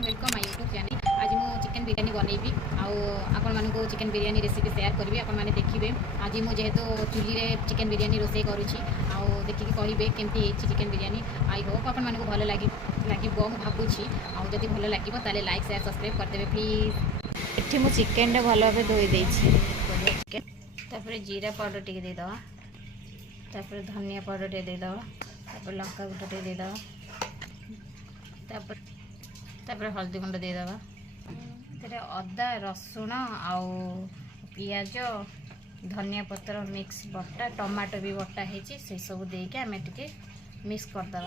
Welcome my YouTube channel. आज मु chicken biryani बनैबी आपण मानक चिकन बिरयानी रेसिपी शेयर करी आपण मैंने देखिए। आज मुझे जेहेतु चुली रे चिकन बिरयानी रोसे करुँची देखिए कहे केमती चिकन बिरयानी। आई होप आपण मानक भल लगे भावुची आदि भल लगे ताले लाइक शेयर सब्सक्राइब करदे प्लीज। एठी मु चिकन टा भल भाव धोई देछि। तापर जीरा पाउडर टी देदवा, तापर धनिया पाउडर टी देदवा, तापर लंका गुंड टी देदवा, तापर हल्दी गुंड देदवा, तेरे अदा रसुण आउ पियाज धनिया पत्र मिक्स बटा टमाटो भी बटा है से सब देके आम टे मिक्स करदे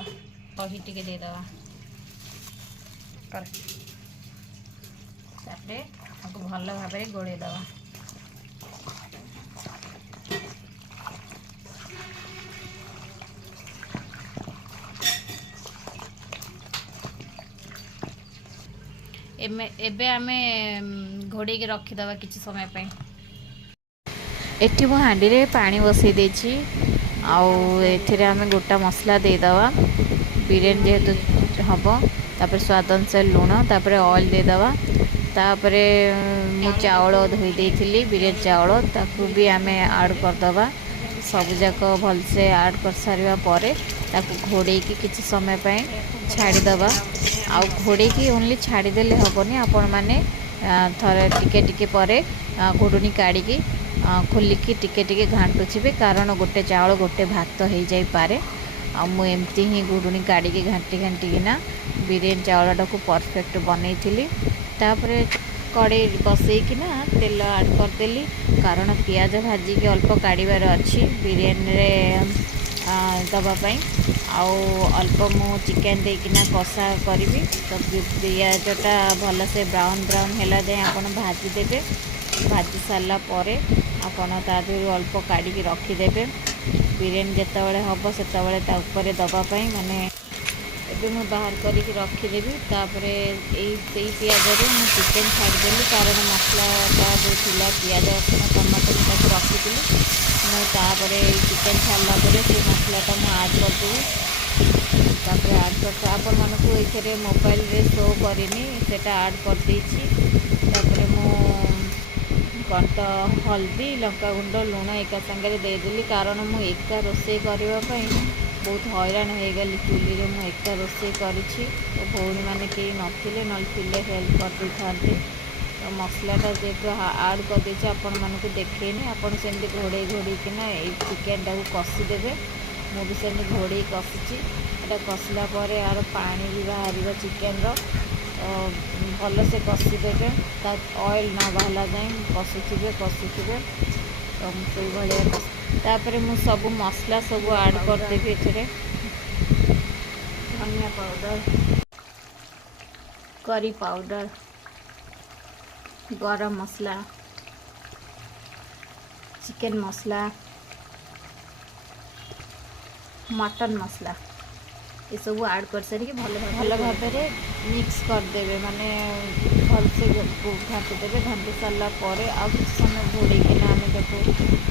दही टी देदवा तापर भल भाव गोड़े दवा। एबे आमे घोड़े के रखीदवा किसी समय पे। एठी मु हांडी रे पानी बसई देछि एथिरे आमे गोटा मसला देदवा बिरयानी जेहेतु हबो। तापर स्वाद अनुसार लूण, तापर ऑयल देदवा, तापर मु चावल धोई देइथिली बिरयानी चावल ताकू भी आमे ऐड करदवा। सब जाक भल से ऐड कर सारिबा परे ताकू घोड़े की किसी समय पे छाड़ीदवा। आउ घोड़े की ओनली छाड़ीदेले हेबनी, आपण मैंने थरे टिके टिके परे घोड़ुनी काढ़ी खोलिकी टिके टिके घांटुथिबे कारण गोटे चावल गोटे भात हो जाई पारे। मु एमती ही घोड़ुनी काढ़ी घांटी घांटिकिना बिरयानी चावलटा को परफेक्ट बनईथिली। तापर कड़े बसईकिना तेल ऐड करदेली कारण पियाज भाजिकी अल्प काढ़ार अच्छी बिरयानी रे दवापाई। अल्प मु चिकेन देकिना कषा करी तो पियाजटा भल से ब्राउन ब्राउन है जाए आपन भाजी देबे। भाजी सारा परे आपन तादू अल्प काढ़ी रखीदेवे। बिरयानी जितेबाला हम से दवापाई माने एबे मु बाहर करके रखीदेवी। तापर यही पियाज मु चिकेन छाड़देली कारण मसलाटा जो थिला पियाज रसुण टमाटो ताको रखी मुझे चिकेन छाड़ला से मसलाटा मुझे ऐड करदेवी। तापर ऐड कर आपण मानक ये मोबाइल रे शो करनी सेटा ऐड कर देछि। तापर मु कौन तो हल्दी लंका गुंड लुण एका संगे देदेली कारण मु एका रोसे करने बहुत हैरान हो गली। चुली रे मु एका रोसे करिछि तो भौणी मैंने कहीं नथिले नथिले हेल्प कर दे थांते। तो मसलाटा जेहेतु ऐड कर देछि आपण मानक देखैनी आपण सेमती घोड़े घोड़ीकिना चिकेन टाक कषिदेवे। मु भी सेमती घोड़े कषिछि। एटा कषिला परे यार पानी भी बाहर चिकेन भल से कषिदेवे ऑयल न बाहला जाए कषुवे तो से भाया। तापर मु सब मसला सब ऐड करदेवी एथिरे धनिया पाउडर, करी पाउडर, गरम मसला, चिकेन मसला, मटन मसला ये सब ऐड कर सारी भल भाव मिक्स करदे माने भल से घाटीदेवे। घाटी सारा पर आ कि समय घोड़ेकिना आम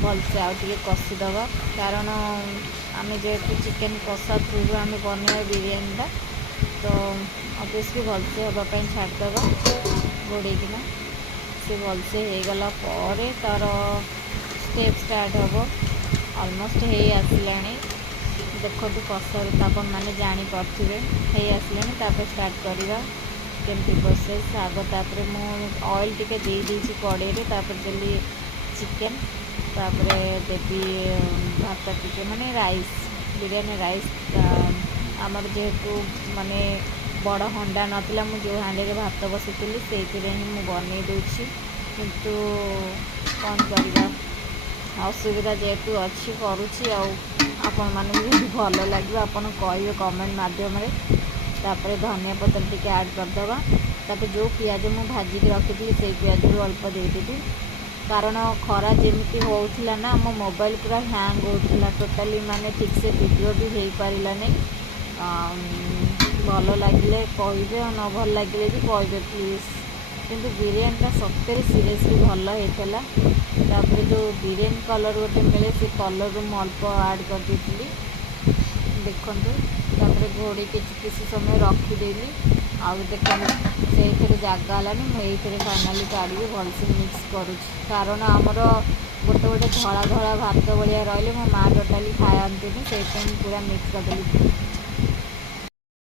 भल से आगे कषिदवा कारण आम जेहेतु चिकेन कषा थ्रू आम बनवा बिरयानीटा तो ऑब्वियसली भल से हाँपाई छाड़देवा घोड़ेकिना से भल से हो गला तार स्टेप स्टार्ट हम ऑलमोस्ट हो आसला। देखो कषार तो आप मैंने जापे है आसला। तापर स्टार्ट करवा केमती प्रोसेस आग। तापर मु ऑयल टिके देदेछि कड़े तापर देली चिकेन तापर देवी भात टिके माने राइस बिरयानी राइस आमर जेहेतु माने बड़ हंडा नाला मु जो हांडी रे भात बसई से ही बनई दूसरी किंतु कौन करवा असुविधा जेहेतु अच्छी करुँची आपण माने भी भल लगे आपन कहे कमेंट मध्यम तापर धनिया पत्र टी ऐड करदवा। तापर जो पियाज मु भाजिक रखी से पियाज अल्प देदेवी कारण खरा जमी होता ना मो मोबाइल पूरा हैंग होता टोटाली माने ठीक से वीडियो भी हो पारा नहीं। भल लगे कहे न भल लगे भी कहे प्लीज किंतु बिरयानीटा सत्य सीरियसली भल होता। तापर जो बिरयानी कलर गोटे मिले से कलर अल्प ऐड कर देखु। तापर ତାପରେ ଘୋଡ଼ିକି କିଛି ସମୟ ରଖିଦେଲି। ଆଉ ଦେଖନ୍ତୁ ସେଇଥିରେ ଜାଗା ହେଲାନି, ମୁଁ ଏଇଥିରେ ଫାଇନାଲି କାଢ଼ିକି ଭଲସେ ମିକ୍ସ କରୁଛି। କାରଣ ଆମର ଗୋଟେ ଧଳା ଧଳା ଭାତ ଭଳିଆ ରହିଲେ ମୋ ମାଆ ଟୋଟାଲି ଖାଆନ୍ତିନି, ସେଇଥିପାଇଁ ମୁଁ ପୁରା ମିକ୍ସ କରିଦେଲି।